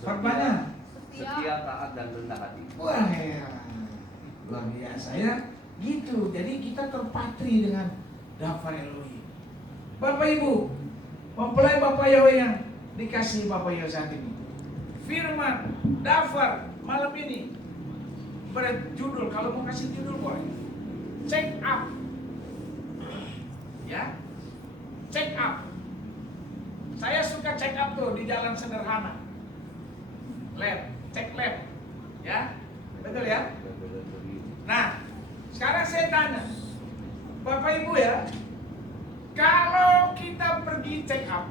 Perbanyak. Setia, taat dan rendah hati. Wah, ya. Luar biasa ya. Gitu. Jadi kita terpatri dengan Dafar Elohim. Bapak Ibu, mempelai Bapak Yahweh yang dikasih Bapak Yahweh saat ini. Firman Dafar malam ini berjudul, kalau mau kasih judul boleh, check up. Ya, check up. Saya suka check up tuh di jalan sederhana. Lab, cek lab. Ya, betul ya? Nah, sekarang saya tanya, Bapak Ibu ya, kalau kita pergi check up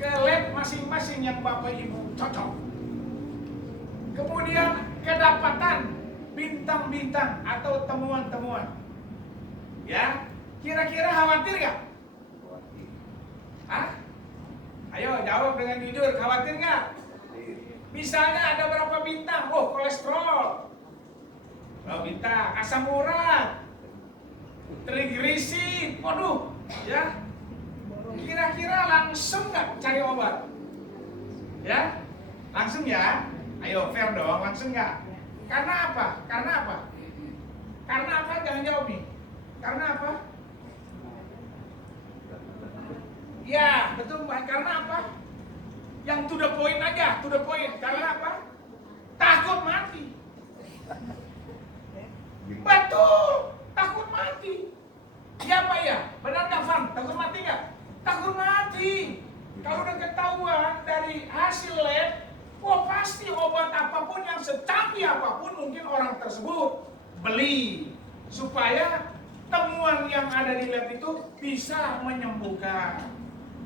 ke lab masing-masing yang Bapak Ibu cocok, kemudian kedapatan bintang-bintang atau temuan-temuan, ya, kira-kira khawatir gak? Hah? Ayo jawab dengan jujur, khawatir gak? Misalnya ada berapa bintang? Oh, kolesterol, berapa bintang? Asam urat, triglycerid, waduh, ya. Kira-kira langsung nggak cari obat? Ya, langsung ya. Ayo fair dong, langsung nggak? Karena apa? Karena apa? Karena apa? Jangan jawab nih. Karena apa? Ya, betul. Karena apa? Yang to the point aja, to the point. Karena apa? Takut mati. Betul, takut mati. Ya Pak ya, benar nggak Van? Takut mati nggak? Takut mati. Kalau udah ketahuan dari hasil lab, wah pasti obat apapun yang secanggih apapun mungkin orang tersebut beli supaya temuan yang ada di lab itu bisa menyembuhkan.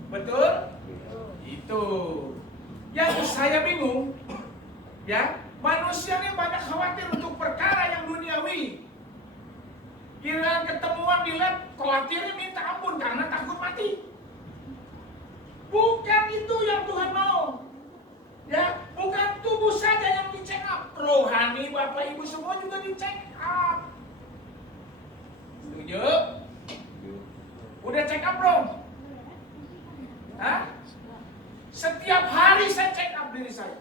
Betul? Itu. Yang saya bingung, ya, manusia ini banyak khawatir untuk perkara yang duniawi. Kira ketemuan di lab, khawatirnya minta ampun karena takut mati. Bukan itu yang Tuhan mau. Ya, bukan tubuh saja yang dicek up. Rohani Bapak Ibu semua juga dicek up. Setuju? Udah cek up belum? Hah? Setiap hari saya cek up diri saya.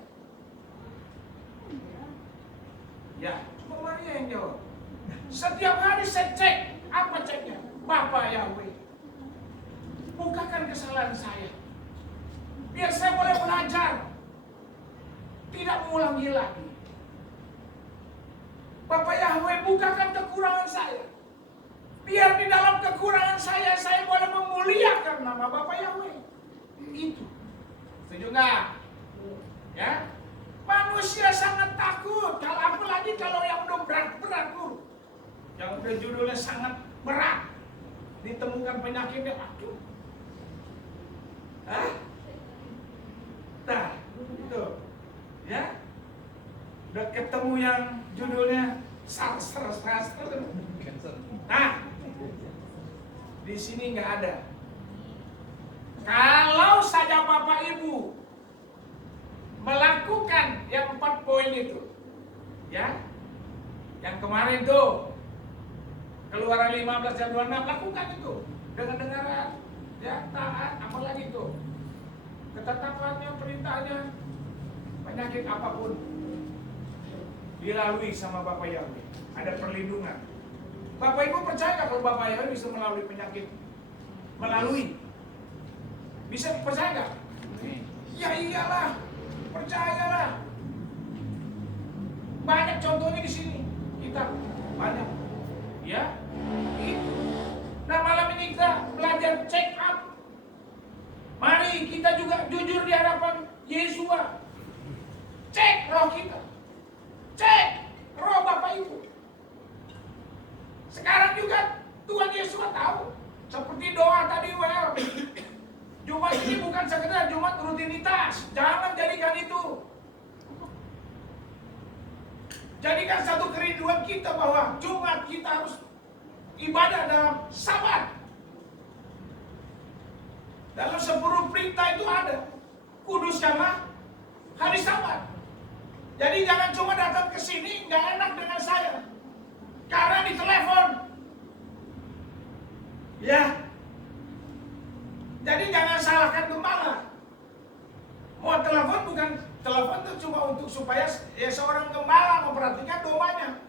Ya, cuma Maria yang jawab. Setiap hari saya cek, apa ceknya? Bapak Yahweh, bukakan kesalahan saya, biar saya boleh belajar, tidak mengulangi lagi. Bapak Yahweh, bukakan kekurangan saya, biar di dalam kekurangan saya boleh memuliakan nama Bapak Yahweh. Itu, setuju nggak? Ya, manusia sangat takut, kalau apalagi kalau yang udah berat-berat tuh, yang udah judulnya sangat berat, ditemukan penyakitnya, aduh. Hah? Nah, itu, ya, udah ketemu yang judulnya sastra. Nah, di sini nggak ada. Kalau saja Bapak Ibu melakukan yang 4 poin itu, ya, yang kemarin tuh Keluaran 15 dan 26, lakukan itu dengan dengaran, ya, taat, apalagi itu ketetapannya, perintahnya, penyakit apapun dilalui sama Bapak Yahweh, ada perlindungan. Bapak Ibu percaya nggak kalau Bapak Yahweh bisa melalui penyakit? Bisa percaya nggak? Ya iyalah, percayalah. Banyak contohnya di sini, kita banyak, ya. Itu. Nah malam ini kita belajar check up. Mari kita juga jujur di hadapan Yesua. Cek roh kita, cek roh Bapak Ibu. Sekarang juga Tuhan Yesua tahu. Seperti doa tadi, well, Jumat ini bukan sekedar Jumat rutinitas. Jangan jadikan itu. Jadikan satu kerinduan kita bahwa Jumat kita harus ibadah dalam Sabat. Dalam 10 perintah itu ada, kuduskanlah hari Sabat. Jadi jangan cuma datang ke sini nggak enak dengan saya karena ditelepon. Ya. Jadi jangan salahkan gembala. Mau telepon bukan bukan telepon itu cuma untuk supaya seorang gembala memperhatikan domanya.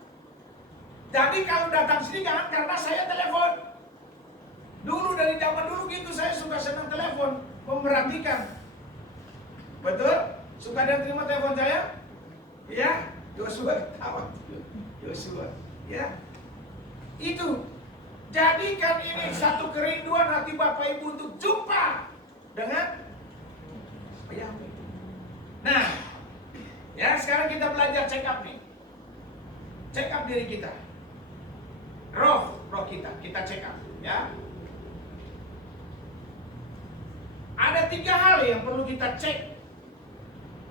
Jadi kalau datang sini jangan karena saya telepon. Dulu dari zaman dulu gitu saya suka senang telepon, memperhatikan. Betul? Suka ada yang terima telepon saya? Ya, Yosua tahu. Yosua, ya. Itu. Jadikan ini satu kerinduan hati Bapak Ibu untuk jumpa dengan Yahweh. Nah, ya sekarang kita belajar check up nih. Check up diri kita. Roh kita check up, ya. Ada 3 hal yang perlu kita cek.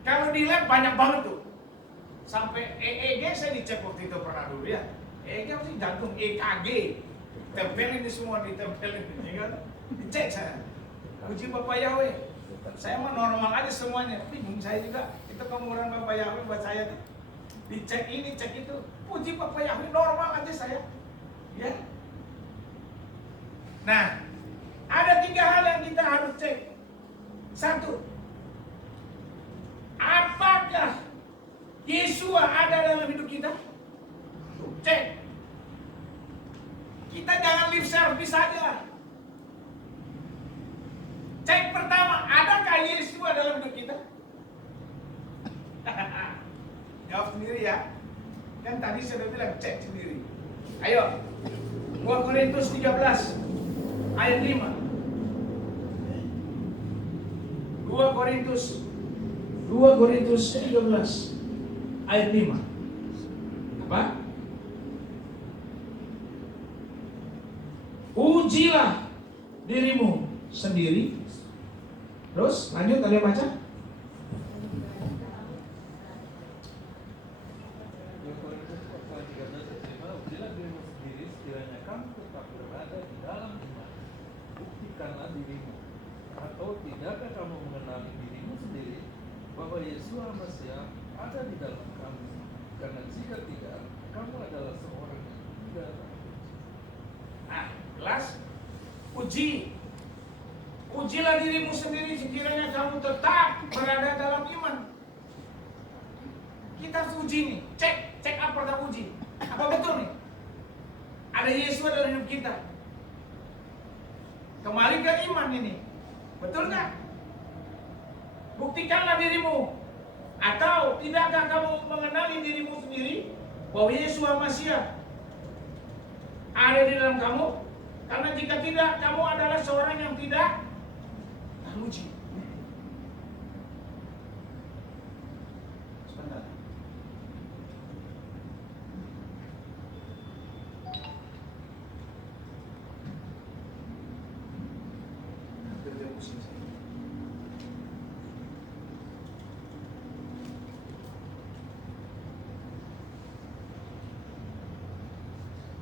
Kalau di lab banyak banget tuh. Sampai EEG saya dicek waktu itu pernah dulu ya. EEG apa sih? Jantung, EKG. Tempelin ini semua, ditempelin, ya kan? Dicek saya. Puji Bapak Yahweh. Saya mah normal aja semuanya. Bingung saya juga. Itu kemuran Bapak Yahweh buat saya tuh. Dicek ini, cek itu. Puji Bapak Yahweh, normal aja saya. Ya. Nah, ada 3 hal yang kita harus cek. 1. Apakah Yesua ada dalam hidup kita? Cek. Kita jangan lip service saja. Cek pertama, adakah Yesua dalam hidup kita? Jawab sendiri ya. Kan tadi saya udah bilang cek sendiri. Ayo. 2 Korintus 13 ayat 5. 2 Korintus 13 ayat 5. Apa? Ujilah dirimu sendiri. Terus lanjut kalian baca. Ujilah dirimu sendiri, sekiranya kamu tetap berada di dalam iman. Buktikanlah dirimu. Atau tidakkah kamu mengenali dirimu sendiri bahwa Yesus Mesias ada di dalam kamu? Karena jika tidak, kamu adalah seorang yang tidak tahu. Nah, jelas. Ujilah dirimu sendiri sekiranya kamu tetap berada dalam iman. Kita harus uji nih. Cek apa pertama uji. Apa betul nih? Ada Yesus dalam hidup kita. Kembali ke iman ini. Betul nggak? Buktikanlah dirimu. Atau tidakkah kamu mengenali dirimu sendiri bahwa Yesus Mesias ada di dalam kamu? Karena jika tidak, kamu adalah seorang yang tidak teruji. Sebentar.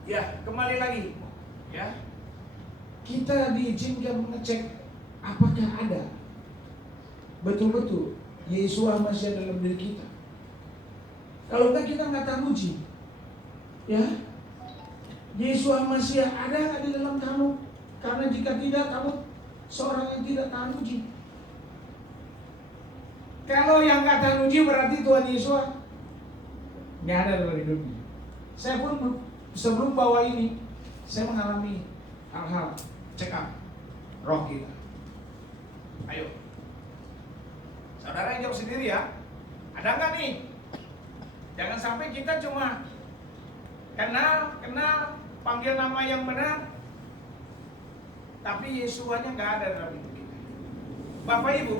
Ya, kembali lagi. Ya. Kita diizinkan mengecek apakah ada betul-betul Yesus Mesias dalam diri kita. Kalau enggak kita nggak teruji. Ya. Yesus Mesias ada nggak di dalam kamu? Karena jika tidak, kamu seorang yang tidak teruji. Kalau yang nggak teruji berarti Tuhan Yesus nggak ada dalam hidupnya. Saya pun sebelum bawa ini, saya mengalami hal-hal check up roh kita. Ayo, saudara jawab sendiri ya. Ada nggak nih? Jangan sampai kita cuma kenal, panggil nama yang benar, tapi Yesuanya nggak ada dalam hidup kita. Bapak Ibu,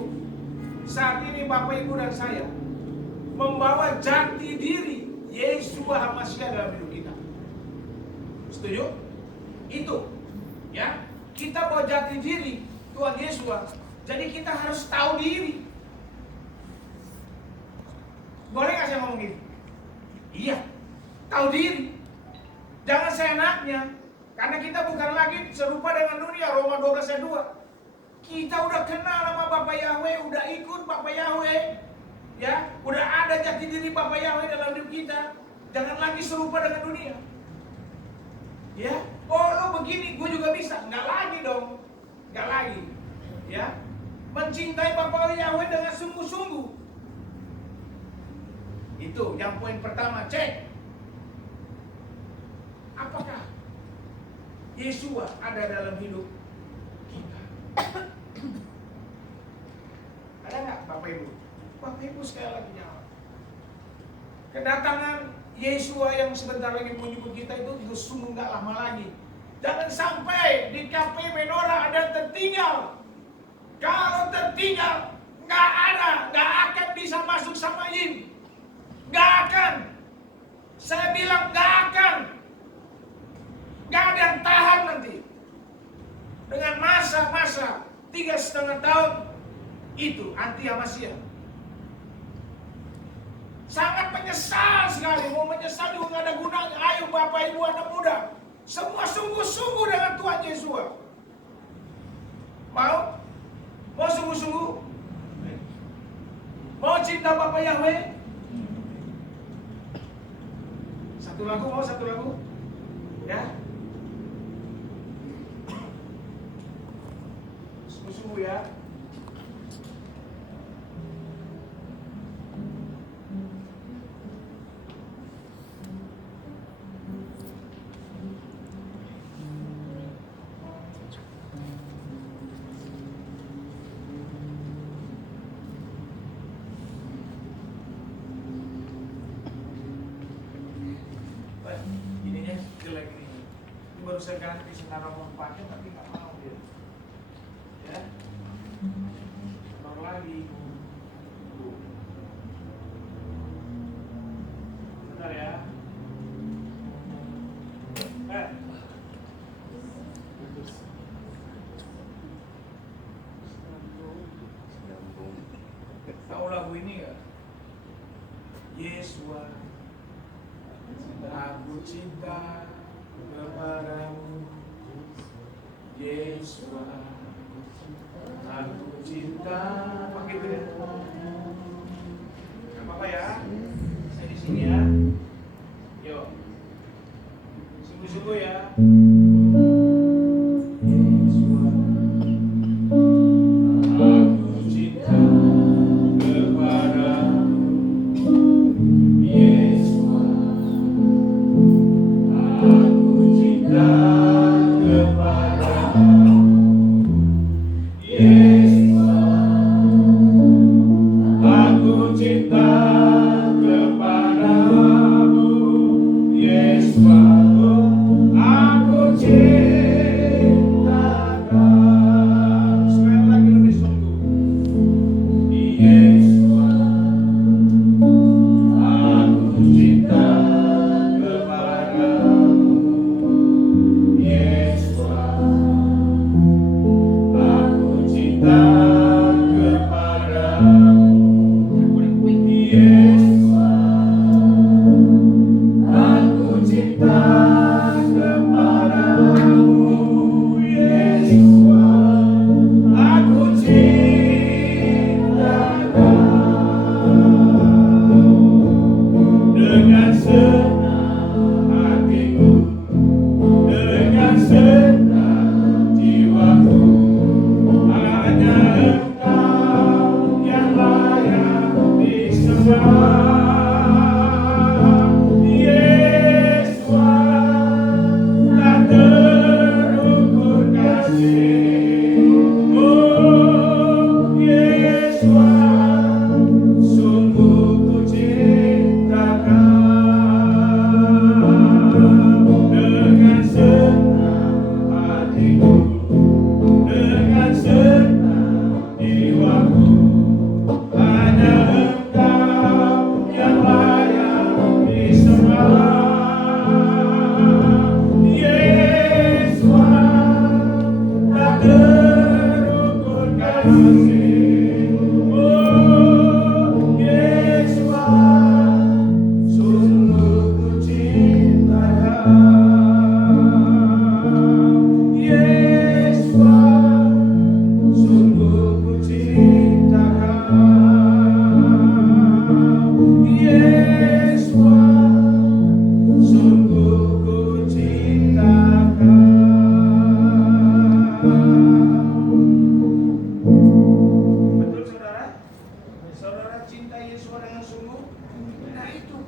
saat ini Bapak Ibu dan saya membawa jati diri Yesus Mesias dalam hidup kita. Setuju? Itu, ya. Kita bawa jati diri Tuhan Yesus. Jadi kita harus tahu diri. Boleh nggak saya ngomong gitu? Iya, tahu diri. Jangan seenaknya. Karena kita bukan lagi serupa dengan dunia. Roma 12 ayat 2. Kita udah kenal sama Bapak Yahweh, udah ikut Bapak Yahweh, ya, udah ada jati diri Bapak Yahweh dalam hidup kita. Jangan lagi serupa dengan dunia. Ya, oh lo begini, gue juga bisa. Nggak lagi dong, nggak lagi. Ya, mencintai Bapak Yahweh dengan sungguh-sungguh. Itu yang poin pertama, cek. Apakah Yesua ada dalam hidup kita? Ada nggak Bapak Ibu? Bapak Ibu sekali lagi jawab. Kedatangan Yesua yang sebentar lagi menjemput kita itu sungguh nggak lama lagi. Jangan sampai di kafe Menora ada tertinggal. Kalau tertinggal, nggak akan bisa masuk sama Yin. Nggak akan. Saya bilang nggak akan. Nggak ada yang tahan nanti. Dengan masa-masa 3,5 tahun itu anti Hamasiyah. Sangat menyesal sekali. Mau menyesal juga nggak ada gunanya. Ayo Bapak Ibu anak muda, semua sungguh-sungguh dengan Tuhan Yesus. Mau? Mau sungguh-sungguh? Mau cinta Bapak Yahweh? Satu lagu, mau satu lagu? Ya? Sungguh-sungguh ya. Ininya jelek ini. Ini baru saya ganti sekarang mau pakai tapi nggak mau dia. Ya. Baru lagi. Bentar ya. Tahu lagu ini nggak? Yesua, aku cinta kepadamu. Yesua, aku cinta. Pakai itu ya. Gak apa-apa ya. Saya di sini ya. Yuk. Sungguh-sungguh ya. Hanya Engkau mencintai Yesus dengan sungguh? Nah itu,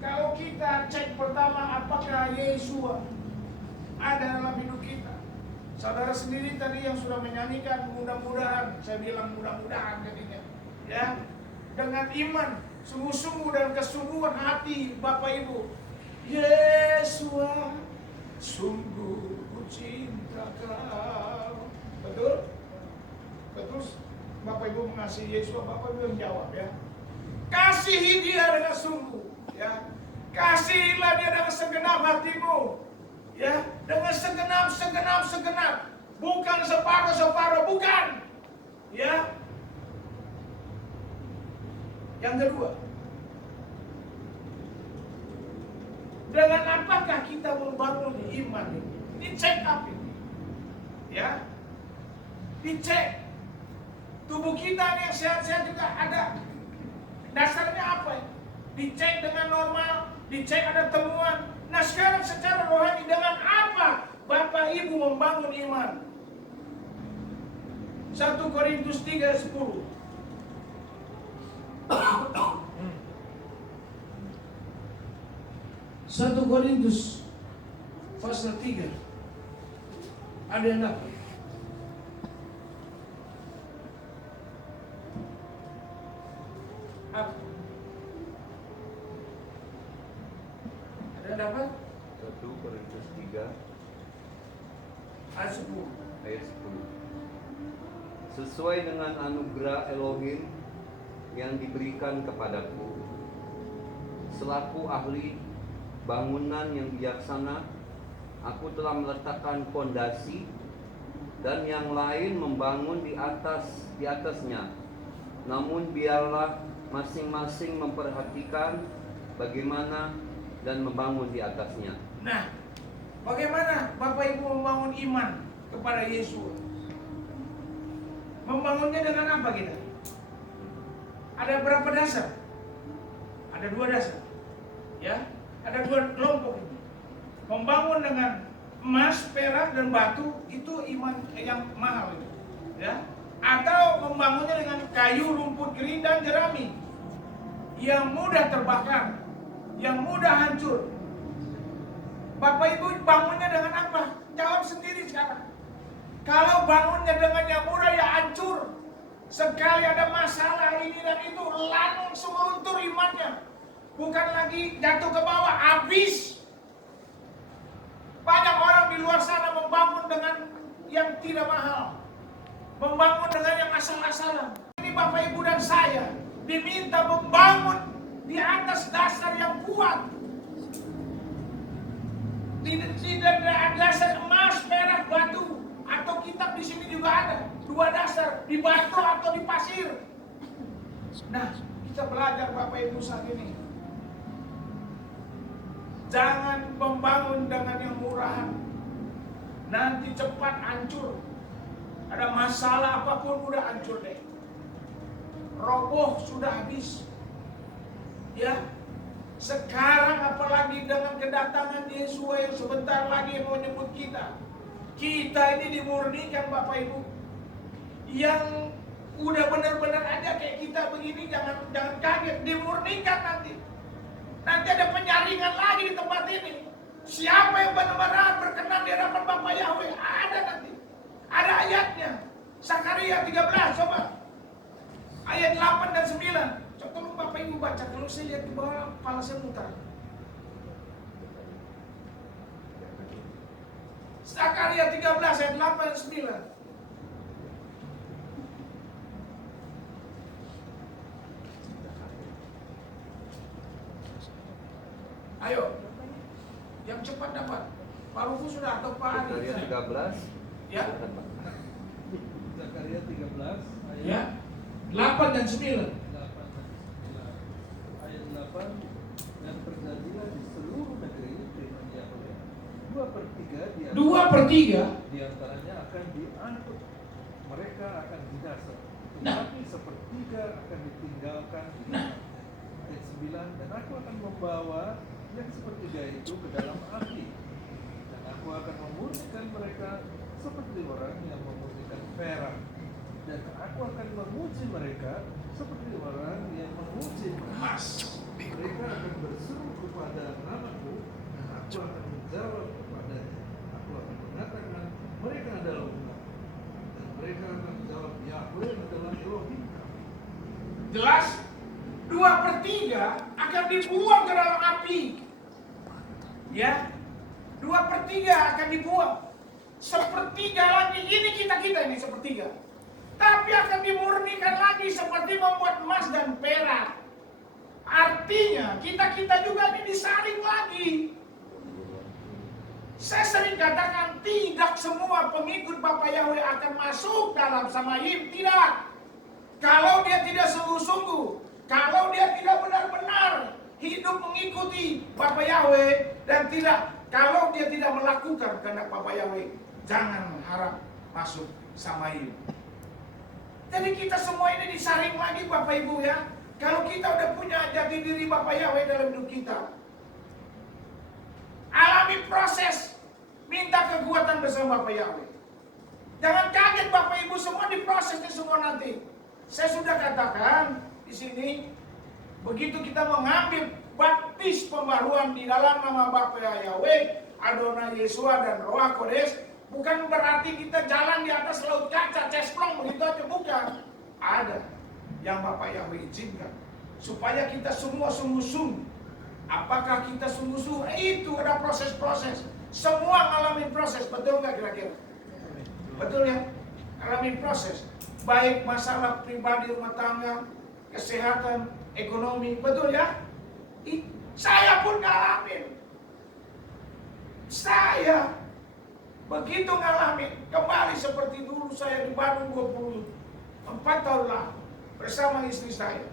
kalau kita cek pertama apakah Yesus ada dalam hidup kita. Saudara sendiri tadi yang sudah menyanyikan mudah-mudahan, saya bilang mudah-mudahan jadinya, ya, dengan iman, sungguh-sungguh dan kesungguhan hati Bapak Ibu. Yesus, sungguh ku cinta Kau. Betul? Betul? Bapak Ibu mengasihi Yesus, Bapak Ibu yang jawab ya. Kasihi dia dengan sungguh, ya. Kasihilah dia dengan segenap hatimu. Ya, dengan segenap, bukan separuh, bukan. Ya. Yang kedua, dengan apakah kita membangun iman ini? Dicek up ini. Ya. Dicek. Tubuh kita nih yang sehat-sehat juga ada. Dasarnya apa ya? Dicek dengan normal, dicek ada temuan. Nah sekarang secara rohani dengan apa Bapak Ibu membangun iman? 1 Korintus 3:10. 1 Korintus pasal 3. Ada yang apa? Apa? Ada yang dapat? 1 Korintus 3 Ayat 10. ayat 10. Sesuai dengan anugerah Elohim yang diberikan kepadaku, selaku ahli bangunan yang bijaksana, aku telah meletakkan fondasi dan yang lain membangun di atasnya. Namun biarlah masing-masing memperhatikan bagaimana dan membangun di atasnya. Nah, bagaimana Bapak Ibu membangun iman kepada Yesus? Membangunnya dengan apa kita? Ada berapa dasar? Ada 2 dasar. Ya, ada 2 kelompok ini. Membangun dengan emas, perak, dan batu itu iman yang mahal itu. Ya. Atau membangunnya dengan kayu, rumput kering, dan jerami yang mudah terbakar, yang mudah hancur. Bapak Ibu bangunnya dengan apa? Jawab sendiri sekarang. Kalau bangunnya dengan yang mudah ya hancur. Sekali ada masalah ini dan itu langsung luntur imannya. Bukan lagi jatuh ke bawah, habis. Banyak orang di luar sana membangun dengan yang tidak mahal. Membangun dengan yang asal-asalan. Ini Bapak Ibu dan saya diminta membangun di atas dasar yang kuat. Tidak ada dasar emas, perak, batu, atau kitab di sini juga ada 2 dasar, di batu atau di pasir. Nah, kita belajar Bapak Ibu saat ini. Jangan membangun dengan yang murahan. Nanti cepat hancur. Ada masalah apapun udah hancur deh. Roboh sudah habis. Ya. Sekarang apalagi dengan kedatangan Yesus yang sebentar lagi mau nyebut kita. Kita ini dimurnikan Bapak Ibu. Yang udah benar-benar aja kayak kita begini jangan kaget, dimurnikan nanti. Nanti ada penyaringan lagi di tempat ini. Siapa yang benar-benar berkenan di hadapan Bapa Yahweh? Ada nanti. Ada ayatnya. Sakaria 13, coba. Ayat 8 dan 9. Coba tolong Bapak Ibu baca. Kalau saya lihat di bawah, kepala saya mutar. Sakaria 13, ayat 8 dan 9. Ayo. Yang cepat dapat. Pak Rufus sudah atau Pak Adi? Zakaria 13. Ya. Zakaria 13 ayat Ya. 8 dan 9. 8 dan 9. Ayat 8, dan terjadilah di seluruh negeri firman Yahweh 2/3 di antaranya akan diangkut, mereka akan binasa, Nah. tetapi sepertiga akan ditinggalkan di tanah. Ayat 9, dan aku akan membawa yang sepertiga itu ke dalam api, dan aku akan memurnikan mereka seperti orang yang memurnikan perak, dan aku akan memuji mereka seperti orang yang memuji emas. Mereka akan berseru kepada namaku, dan aku akan menjawab kepadanya. Aku akan mengatakan, mereka adalah umatku, dan mereka akan menjawab, Yahweh adalah Elohim kami. Jelas? 2/3 akan dibuang ke dalam api. Ya, 2/3 akan dibuang. 1/3 lagi, ini kita ini 1/3. Tapi akan dimurnikan lagi seperti membuat emas dan perak. Artinya kita juga ini disaring lagi. Saya sering katakan tidak semua pengikut Bapak Yahweh akan masuk dalam Samayim. Tidak. Kalau dia tidak sungguh-sungguh, kalau dia tidak benar-benar hidup mengikuti Bapak Yahweh dan kalau dia tidak melakukan kehendak Bapak Yahweh, jangan harap masuk Samayim. Jadi kita semua ini disaring lagi Bapak Ibu ya. Kalau kita udah punya jati diri Bapak Yahweh dalam hidup kita, alami proses, minta kekuatan bersama Bapak Yahweh. Jangan kaget Bapak Ibu semua diprosesnya semua nanti. Saya sudah katakan di sini, begitu kita mengambil baptis pembaruan di dalam nama Bapak Yahweh, Adonai Yesua dan Roh Kodes, bukan berarti kita jalan di atas laut kaca, cesplong begitu aja, bukan. Ada yang Bapak Yahweh izinkan supaya kita semua sungguh-sungguh. Apakah kita sungguh-sungguh? Itu ada proses-proses. Semua ngalamin proses, betul nggak kira-kira? Betul ya? Ngalamin proses. Baik masalah pribadi, rumah tangga, kesehatan, ekonomi, betul ya? Saya pun ngalamin. Saya begitu ngalamin, kembali seperti dulu saya di Bandung 24 tahun lalu bersama istri saya.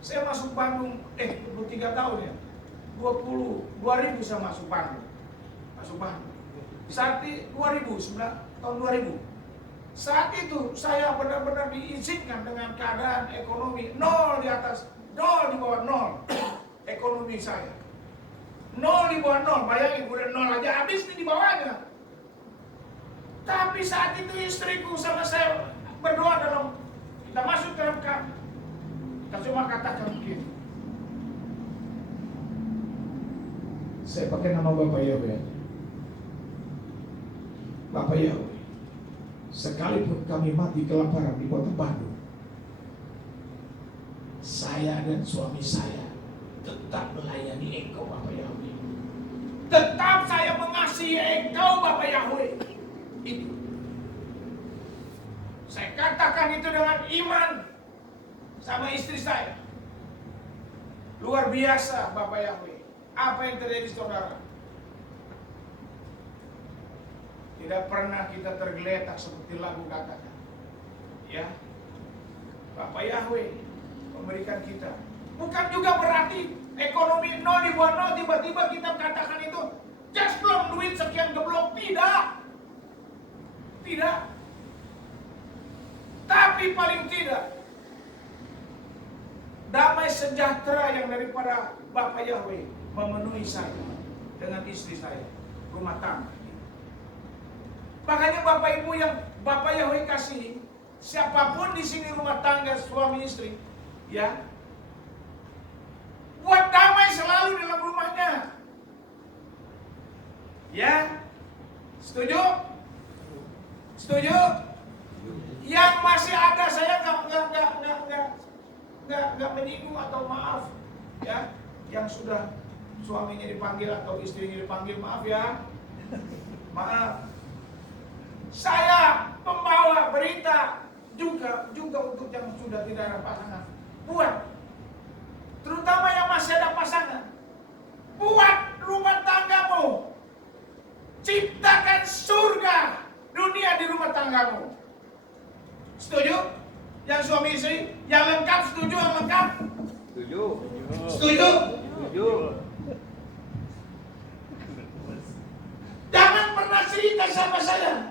Saya masuk Bandung 23 tahun ya. 2000 saya masuk Bandung. Saat di 2009 tahun 2000. Saat itu saya benar-benar diizinkan dengan keadaan ekonomi 0 di atas, 0 di bawah 0. Ekonomi saya 0 di bawah 0. Bayangin udah 0 aja habis di bawahnya. Tapi saat itu istriku sama saya berdoa kita masuk dalam kamar. Kita cuma katakan begini. Saya pakai nama Bapak Yahweh. Bapak Yahweh, sekalipun kami mati kelaparan di kota Bandung, saya dan suami saya tetap melayani Engkau Bapak Yahweh. Tetap saya mengasihi Engkau Bapak Yahweh. Itu. Saya katakan itu dengan iman sama istri saya. Luar biasa Bapak Yahweh. Apa yang terjadi saudara? Tidak pernah kita tergeletak seperti lagu katakan. Ya. Bapak Yahweh memberikan kita. Bukan juga berarti ekonomi 0 di bawah 0 tiba-tiba kita katakan itu just belum duit sekian geblok. Tidak. Tapi paling tidak damai sejahtera yang daripada Bapak Yahweh memenuhi saya dengan istri saya, rumah tangga. Makanya Bapak Ibu yang Bapak Yahweh kasih, siapapun di sini rumah tangga suami istri, ya, buat damai selalu dalam rumahnya. Ya, setuju? Setuju? Yang masih ada saya nggak menyinggung atau maaf, ya, yang sudah suaminya dipanggil atau istrinya dipanggil, maaf ya, maaf. Saya pembawa berita juga untuk yang sudah tidak ada pasangan. Buat, terutama yang masih ada pasangan, buat rumah tanggamu, ciptakan surga dunia di rumah tanggamu. Setuju? Yang suami istri, yang lengkap, setuju? Yang lengkap? Setuju. Setuju? Setuju. Jangan pernah cerita sama saya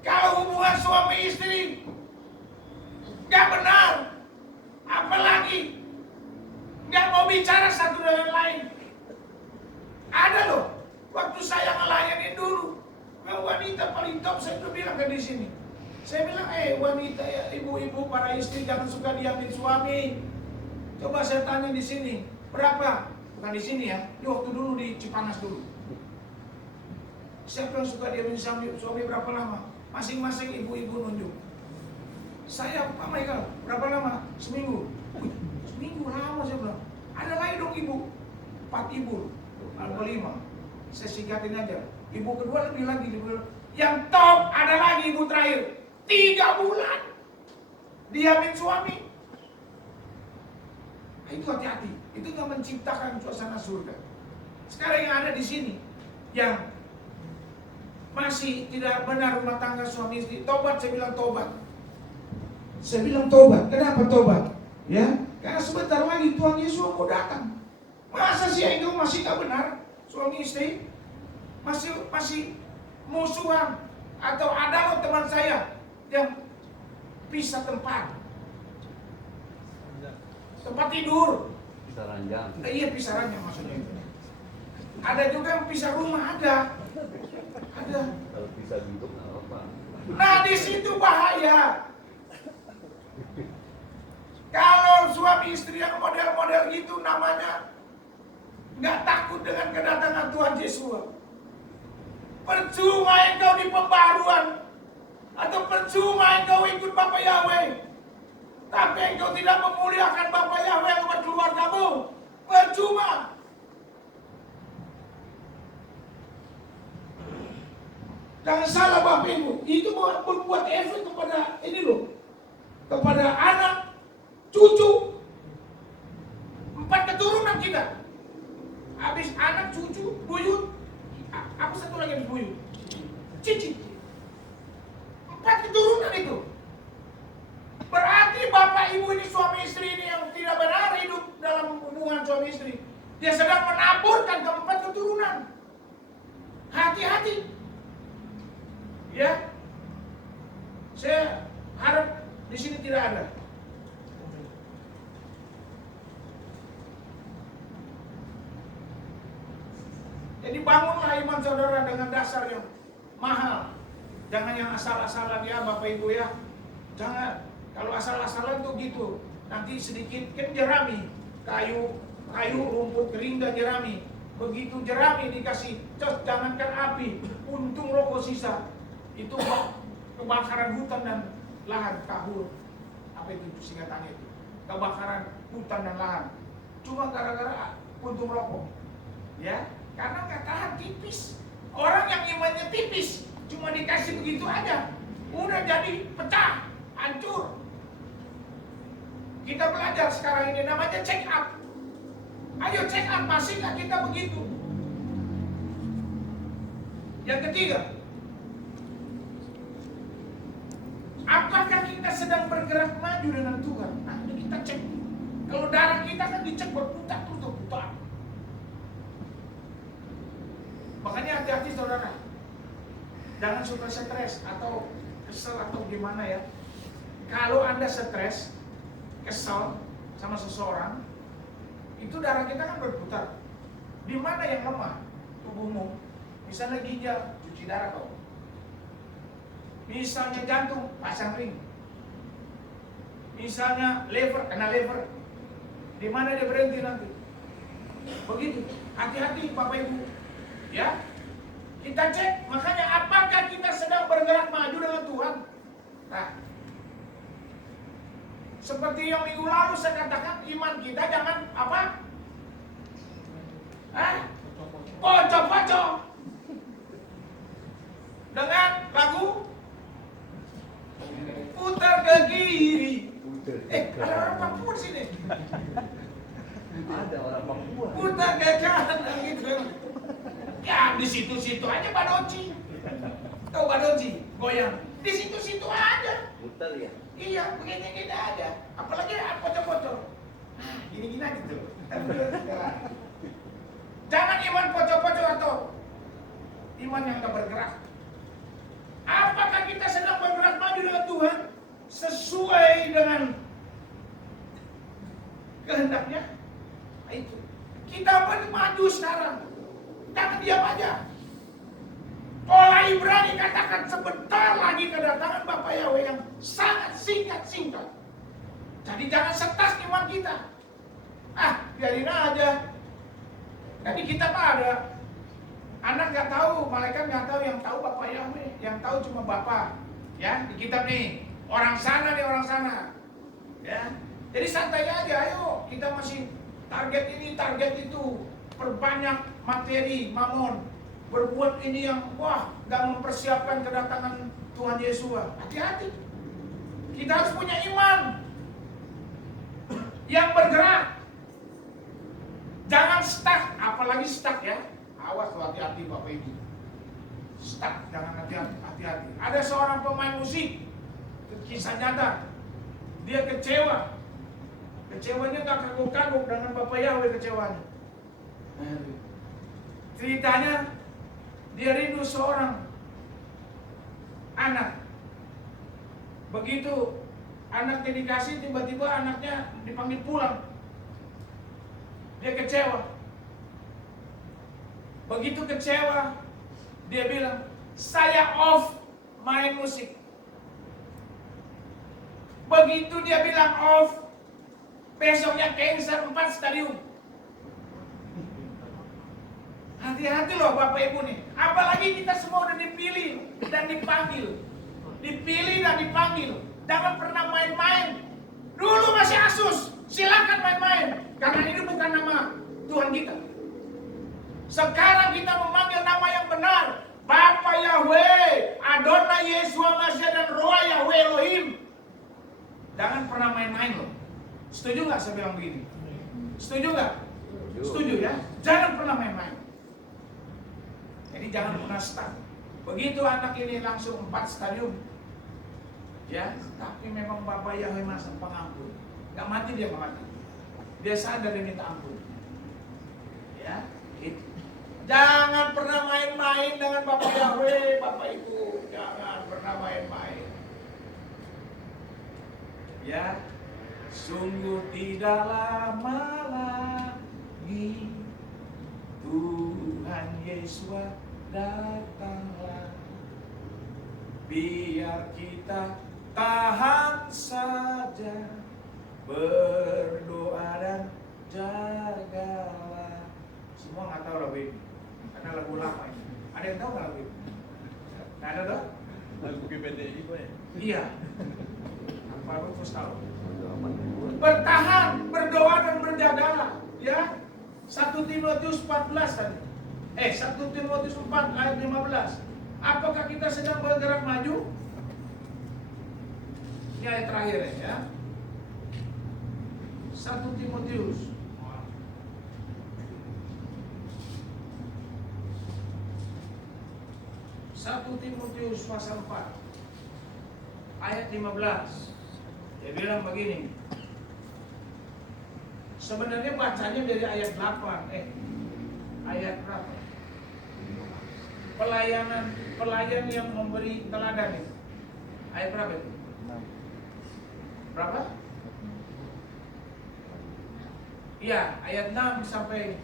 kalau hubungan suami istri nggak benar, apalagi nggak mau bicara satu dengan lain. Ada loh, waktu saya ngelayanin dulu, wanita paling top saya udah bilang kan di sini. Saya bilang, wanita ya, ibu-ibu, para istri jangan suka diamin suami. Coba saya tanya di sini, berapa? Bukan di sini ya, di waktu dulu di Cipanas dulu. Siapa yang suka diamin suami berapa lama? Masing-masing ibu-ibu nunjuk. Saya, Pak Michael, berapa lama? Seminggu. Wih, seminggu lama saya bilang. Ada lagi dong ibu, 4 ibu, atau 5. Saya singkatin aja. Ibu kedua lebih lagi, yang top ada lagi ibu terakhir, 3 bulan diamin suami. Nah, itu hati-hati, itu nggak menciptakan suasana surga. Sekarang yang ada di sini, yang masih tidak benar rumah tangga suami istri, tobat, saya bilang tobat. Saya bilang tobat. Kenapa tobat? Ya, karena sebentar lagi Tuhan Yesus mau datang. Masa sih engkau masih tak benar suami istri? Masih musuhan? Atau ada loh teman saya yang pisah tempat tidur. Bisa ranjang. Iya, pisah ranjang maksudnya itu. Ada juga yang pisah rumah, ada. Kalau bisa duduk nggak apa-apa. Nah, di situ bahaya. Kalau suami istri yang model-model gitu namanya nggak takut dengan kedatangan Tuhan Yesus. Percuma engkau di pembaruan atau percuma engkau ikut Bapak Yahweh, tapi engkau tidak memuliakan Bapak Yahweh lewat keluargamu. Percuma. Jangan salah Bapak Ibu, itu berbuat efek kepada ini loh, kepada anak, cucu, 4 keturunan kita. Habis anak, cucu, buyut, apa satu lagi yang buyut? Cicit. 4 keturunan itu. Berarti Bapak Ibu ini suami istri ini yang tidak benar hidup dalam hubungan suami istri. Dia sedang menaburkan ke 4 keturunan. Hati-hati. Ya, saya harap di sini tidak ada. Jadi bangunlah iman saudara dengan dasar yang mahal. Jangan yang asal-asalan ya Bapak Ibu ya. Jangan. Kalau asal-asalan tuh gitu. Nanti sedikit kan jerami. Kayu, rumput kering dan jerami. Begitu jerami dikasih cos, jangankan api, untung rokok sisa. Itu kebakaran hutan dan lahan, kahur. Apa itu singkatannya itu? Kebakaran hutan dan lahan. Cuma gara-gara puntung rokok. Ya, karena nggak tahan, tipis. Orang yang imannya tipis, cuma dikasih begitu aja, udah jadi pecah, hancur. Kita belajar sekarang ini namanya check up. Ayo check up, masih nggak kita begitu? Yang ketiga, apakah kita sedang bergerak maju dengan Tuhan? Nah, ini kita cek. Kalau darah kita kan dicek berputar terus berputar. Makanya hati-hati saudara. Jangan suka stres atau kesel atau gimana ya. Kalau Anda stres, kesel sama seseorang, itu darah kita kan berputar. Di mana yang lemah? Tubuhmu. Misalnya ginjal, cuci darah kau. Misalnya jantung, pasang ring. Misalnya lever, kena lever. Di mana dia berhenti nanti? Begitu. Hati-hati Bapak Ibu. Ya. Kita cek, makanya apakah kita sedang bergerak maju dengan Tuhan? Nah, seperti yang minggu lalu saya katakan, iman kita jangan apa? Pocong-pocong. Dengan lagu putar ke kiri. Ada orang Papua di sini. Ada orang Papua. Putar ke kanan gitu. Ya di situ-situ aja Badoci. Tahu Badoci? Goyang. Di situ-situ aja. Putar ya. Iya, begini-gini aja. Apalagi pocong-pocong. Gini-gini aja tuh. Jangan iman pocong-pocong atau iman yang tak bergerak. Apakah kita sedang bergerak maju dengan Tuhan sesuai dengan kehendaknya? Nah, itu. Kita maju sekarang. Jangan diam aja. Pola Orang Ibrani katakan sebentar lagi kedatangan Bapa Yahweh yang sangat singkat. Jadi jangan setas iman kita. Biarin aja. Kan di kitab ada. Anak nggak tahu, malaikat nggak tahu, yang tahu Bapa Yahweh, yang tahu cuma Bapa. Ya, di kitab nih. Orang sana. Ya. Jadi santai aja, ayo. Kita masih target ini, target itu. Perbanyak materi, mamon. Berbuat ini yang, nggak mempersiapkan kedatangan Tuhan Yesus. Hati-hati. Kita harus punya iman yang bergerak. Jangan stuck, apalagi stuck ya. Awas lo, hati-hati Bapak Ibu. Stuck, jangan hati-hati. Ada seorang pemain musik, kisah nyata. Dia kecewa. Kecewanya gak kagok-kagok dengan Bapak Yahweh kecewanya. Ceritanya, dia rindu seorang anak. Begitu anaknya dikasih, tiba-tiba anaknya dipanggil pulang. Dia kecewa. Begitu kecewa, dia bilang, saya off main musik. Begitu dia bilang off, besoknya cancel 4 stadium. Hati-hati loh Bapak Ibu nih. Apalagi kita semua udah dipilih dan dipanggil. Dipilih dan dipanggil. Jangan pernah main-main. Dulu masih Asus, silakan main-main. Karena ini bukan nama Tuhan kita. Sekarang kita memanggil nama yang benar. Bapa Yahweh, Adonai Yeshua Mashiach dan Roh Yahweh Elohim. Jangan pernah main-main loh. Setuju nggak saya bilang begini? Setuju nggak? Setuju ya? Jangan pernah main-main. Jadi jangan pernah stuck. Begitu anak ini langsung 4 stadium. Ya, tapi memang Bapa Yahweh Maha Pengampun. Gak mati dia, gak mati. Dia sadar dia minta ampun. Ya, gitu. Jangan pernah main-main dengan Bapa Yahweh, Bapak Ibu. Jangan pernah main-main. Ya, sungguh tidak lama lagi Tuhan Yesus datanglah. Biar kita tahan saja, berdoa dan jagalah. Semua nggak tahu lagu ini, karena lagu lama ini. Ada yang tahu nggak lagu ini? Nggak ada dong? Lagu GBDI kok ya? Iya. Apa terus tahu? Bertahan, berdoa dan berjagalah. Ya, 1 Timotius 14 tadi. 1 Timotius 4 ayat 15. Apakah kita sedang bergerak maju? Ini ayat terakhir ya. 1 Timotius. 1 Timotius pasal 4 ayat 15. Dia bilang begini. Sebenarnya bacanya dari ayat 8. Ayat berapa? Pelayan yang memberi teladan itu. Ayat berapa itu? Berapa? Iya, ayat 6 sampai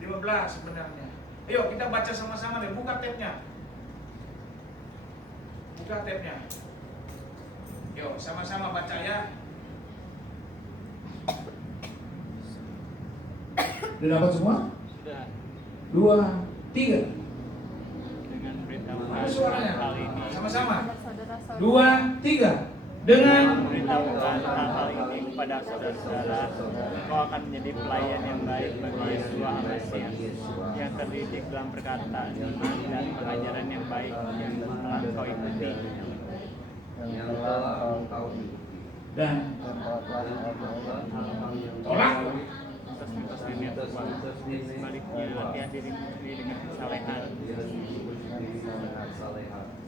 15 sebenarnya. Ayo kita baca sama-sama deh, buka tab-nya. Buka tab-nya. Yuk, sama-sama baca ya. Sudah dapat semua? Sudah. 2, 3. Dengan beritahukan Apa suaranya? hal ini. Sama-sama. 2, 3. Dengan Beritahukan hal ini kepada saudara-saudara, engkau akan menjadi pelayan yang baik bagi Yeshua HaMashiach, yang terdidik dalam perkataan iman dan pengajaran yang baik yang telah kau ikuti. dan tolak. Sebaliknya, latihan dirimu sendiri dengan kesalehan.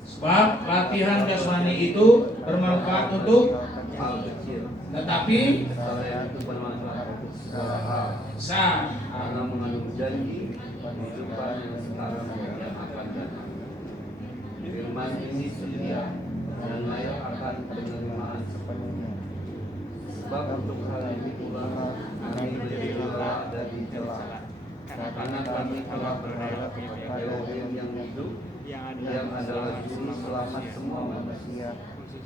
Sebab latihan jasmani itu bermanfaat untuk hal kecil, tetapi kesalehan itu bermanfaat untuk segala hal, sah. karena mengandung janji kehidupan yang sekarang dan akan datang. Firman ini setia dan layak akan penerimaan sepenuhnya. Sebab untuk hal ini pula kami berdoa dan dicela, karena kami telah berharap kepada Elohim yang hidup yang adalah juru selamat semua manusia,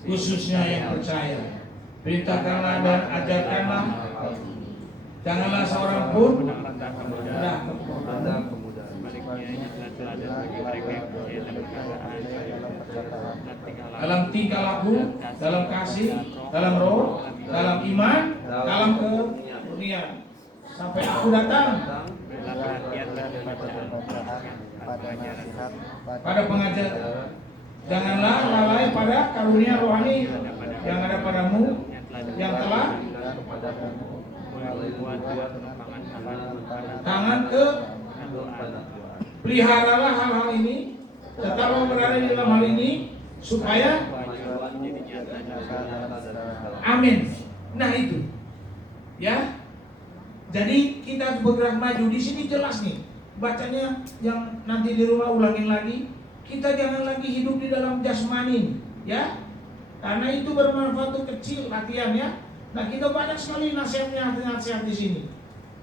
khususnya yang percaya. Perintahkanlah dan ajarkanlah, janganlah seorang pun rendah kemudahan. ada kemudahan. Sebaliknya jadilah teladan bagi mereka yang percaya dalam perkataan, dalam tingkah laku, dalam kasih, dalam roh, dalam iman, dalam kemurnian. Sampai aku datang. berilah perhatian dan bacaan pada nasihat, Pada pengajar, janganlah lalai pada karunia rohani yang ada padamu, yang telah buat tangan ke peliharalah hal-hal ini, tetaplah berada di dalam hal ini, supaya amin. Nah itu, ya. Jadi kita harus bergerak maju. Di sini jelas nih, bacanya yang nanti di rumah ulangin lagi. Kita jangan lagi hidup di dalam jasmani, ya. Karena itu bermanfaat untuk kecil latihan, ya. Nah kita banyak sekali nasihat-nasihat di sini,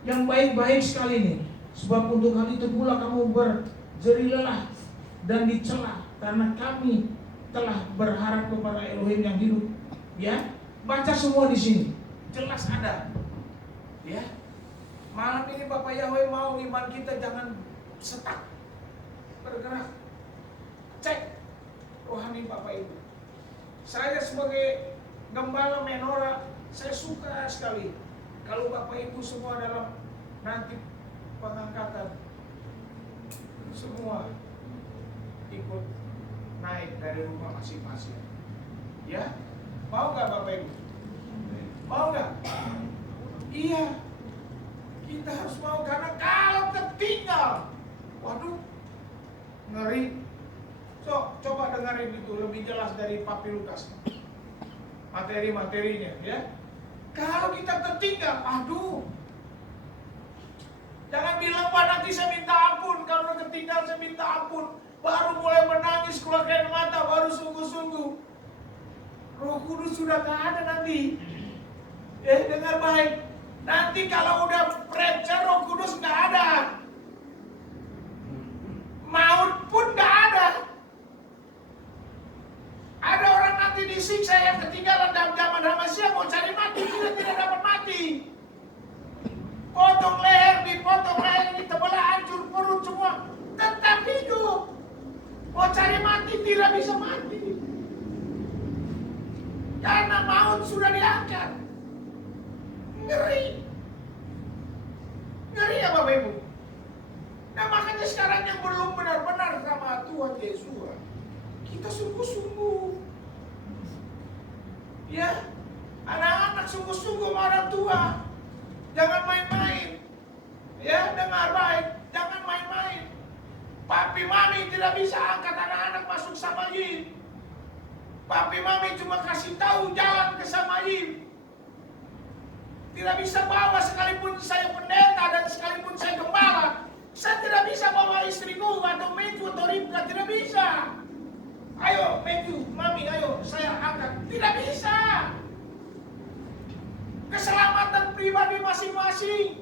yang baik-baik sekali nih. Sebab untuk hal itu pula kamu berjeri lelah dan dicela, karena kami telah berharap kepada Elohim yang hidup, ya. Baca semua di sini, jelas ada, ya. Malam ini Bapak Yahweh mau iman kita jangan stuck, bergerak. Cek rohani Bapak Ibu. Saya sebagai gembala menora, saya suka sekali kalau Bapak Ibu semua dalam nanti pengangkatan semua ikut naik dari rumah masing-masing. Ya, mau nggak Bapak Ibu? Mau nggak? Iya. Kita harus mau, karena kalau tertinggal, waduh, ngeri. So, coba dengarin itu lebih jelas dari Papi Lukas. Materi-materinya, ya. Kalau kita tertinggal, aduh, jangan bilang, Pak nanti saya minta ampun. Kalau tertinggal saya minta ampun. Baru mulai menangis, keluar air mata, baru sungguh-sungguh. Roh Kudus sudah gak ada nanti. Dengar baik. Nanti kalau udah rapture, Roh Kudus nggak ada, maut pun nggak ada. Ada orang nanti disiksa yang ketinggalan dalam zaman Hamasya, mau cari mati tidak dapat mati. Potong leher, dipotong leher, ditebelah hancur perut semua, tetap hidup. Mau cari mati tidak bisa mati, karena maut sudah diangkat. Ngeri. Ngeri ya Bapak Ibu. Nah makanya sekarang yang belum benar-benar sama Tuhan Yesus, kita sungguh-sungguh, ya. Anak-anak sungguh-sungguh sama orang tua. Jangan main-main. Ya, dengar baik, jangan main-main. Papi mami tidak bisa angkat anak-anak masuk Samayim. Papi mami cuma kasih tahu jalan ke Samayim. Tidak bisa bawa, sekalipun saya pendeta dan sekalipun saya gembala, saya tidak bisa bawa istriku atau Meju atau Ribka, tidak bisa. Ayo Meju, mami, ayo saya angkat, tidak bisa. Keselamatan pribadi masing-masing.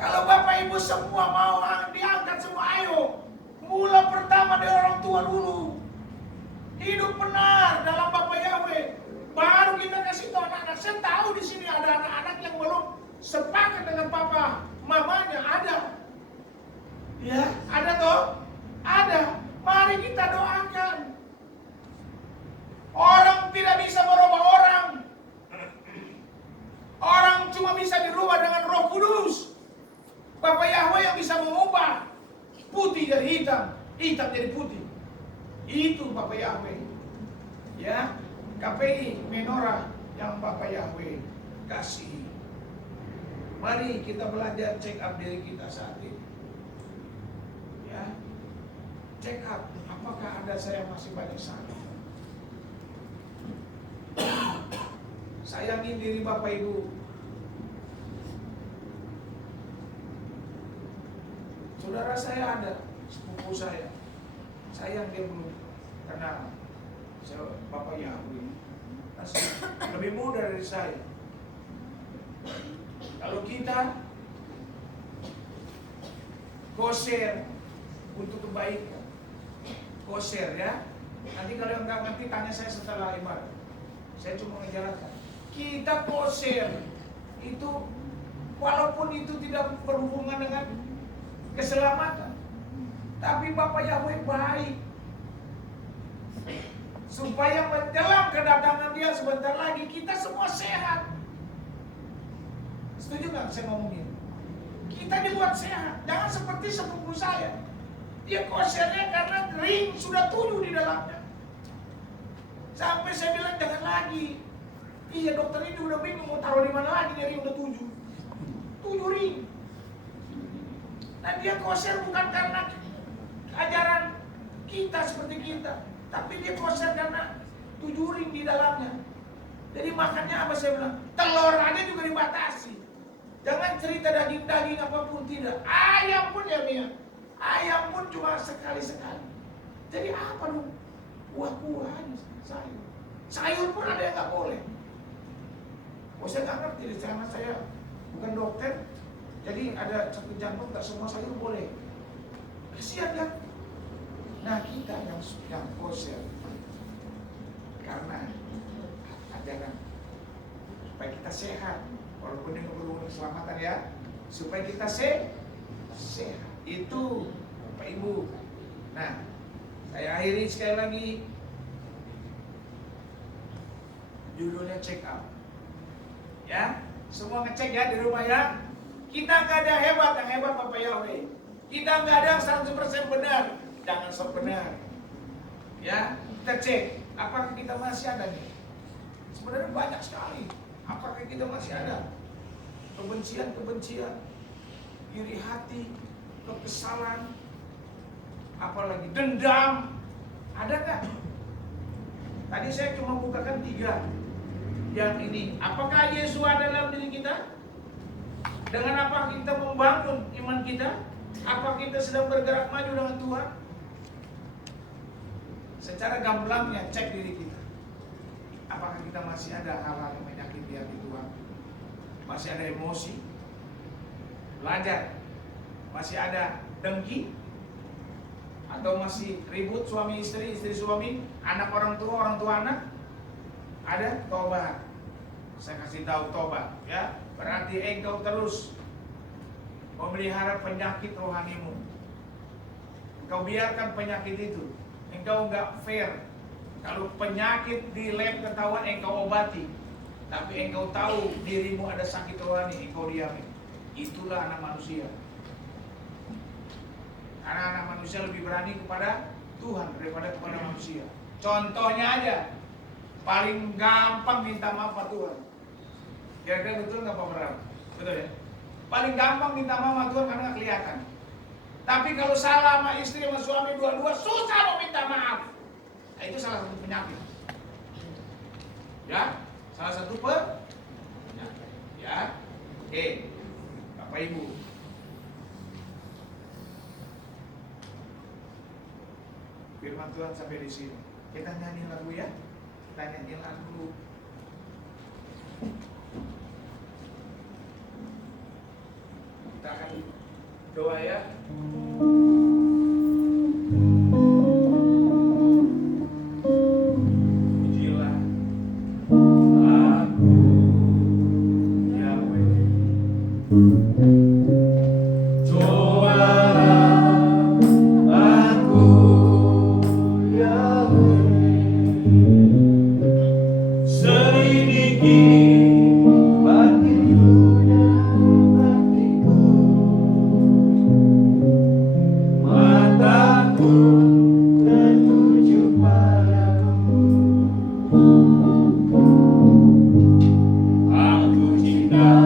Kalau Bapak Ibu semua mau diangkat semua, ayo. Mula pertama dari orang tua dulu. Hidup benar dalam Bapak Yahweh. Baru kita kasih tahu anak-anak. Saya tahu di sini ada anak-anak yang belum sepakat dengan papa, mamanya, ada. Ya, ada toh? Ada. Mari kita doakan. Orang tidak bisa merubah orang. Orang cuma bisa dirubah dengan Roh Kudus. Bapak Yahweh yang bisa mengubah putih jadi hitam, hitam jadi putih. Itu Bapak Yahweh. Ya. KPI Menora yang Bapak Yahweh kasih. Mari kita belajar check up diri kita saat ini. Ya, check up. Apakah ada saya masih banyak salah? Sayangi diri Bapak Ibu. Saudara saya ada, sepupu saya. Sayang dia belum kenal. Bapak Yahweh lebih muda dari saya. Kalau kita goser untuk kebaikan. Koser ya. Nanti kalau yang nggak ngerti tanya saya setelah ibadah. Saya cuma menjelaskan. Kita koser itu walaupun itu tidak berhubungan dengan keselamatan, tapi Bapak Yahweh baik supaya menjelang kedatangan Dia sebentar lagi kita semua sehat. Setuju nggak saya ngomongin? Kita dibuat sehat. Jangan seperti sepupu saya. Dia kosernya karena ring sudah 7 di dalamnya. Sampai saya bilang jangan lagi. Iya dokter ini udah bingung mau taruh di mana lagi, nih ring udah 7 ring. Nah dia koser bukan karena ajaran kita seperti kita, tapi dia koser karena 7 ring di dalamnya. Jadi makannya apa saya bilang? Telur aja juga dibatasi. Jangan cerita daging-daging apapun, tidak. Ayam pun ya Mia. Ayam pun cuma sekali-sekali. Jadi apa dong? Buah-buah aja, sayur. Sayur pun ada yang nggak boleh. Oh saya nggak ngerti, karena saya bukan dokter. Jadi ada satu jantung nggak semua sayur boleh. Kasihan kan? Nah kita yang koser karena ajaran supaya kita sehat, walaupun ini berhubungan keselamatan ya, supaya kita sehat. Itu Bapak Ibu. Nah, saya akhiri sekali lagi. Judulnya check up. Ya, semua ngecek ya di rumah ya. Kita nggak ada hebat, yang hebat Bapak Yahweh. Kita nggak ada 100% benar, jangan sok benar. Ya, kita cek. Apakah kita masih ada nih? Sebenarnya banyak sekali. Apakah kita masih ada kebencian, iri hati, kekesalan, apalagi dendam, ada nggak? Tadi saya cuma bukakan 3 yang ini. Apakah Yesus ada dalam diri kita? Dengan apa kita membangun iman kita? Apa kita sedang bergerak maju dengan Tuhan? Secara gamblangnya cek diri kita. Apakah kita masih ada hal-hal yang menyakiti hati Tuhan? Masih ada emosi? Belajar. Masih ada dengki? Atau masih ribut suami istri, istri suami, anak orang tua anak? Ada? Tobat. Saya kasih tahu tobat ya. Berarti engkau terus memelihara penyakit rohanimu. Engkau biarkan penyakit itu. Engkau enggak fair. Kalau penyakit di lab ketahuan engkau obati, tapi engkau tahu dirimu ada sakit rohani, engkau diamin. Itulah anak manusia. Karena anak manusia lebih berani kepada Tuhan daripada kepada manusia. Contohnya aja, paling gampang minta maaf Pak Tuhan. Kira-kira betul nggak Pak Bram? Betul ya? Paling gampang minta maaf sama Tuhan karena nggak kelihatan. Tapi kalau salah sama istri sama suami dua-dua susah mau minta maaf. Nah, itu salah satu penyakit. Ya, salah satu penyakit. Ya, oke, Bapak Ibu. Firman Tuhan sampai di sini. Kita nyanyi lagu ya. Kita nyanyi lagu. Kita akan doa ya. Pujilah aku Yahweh. Aku cinta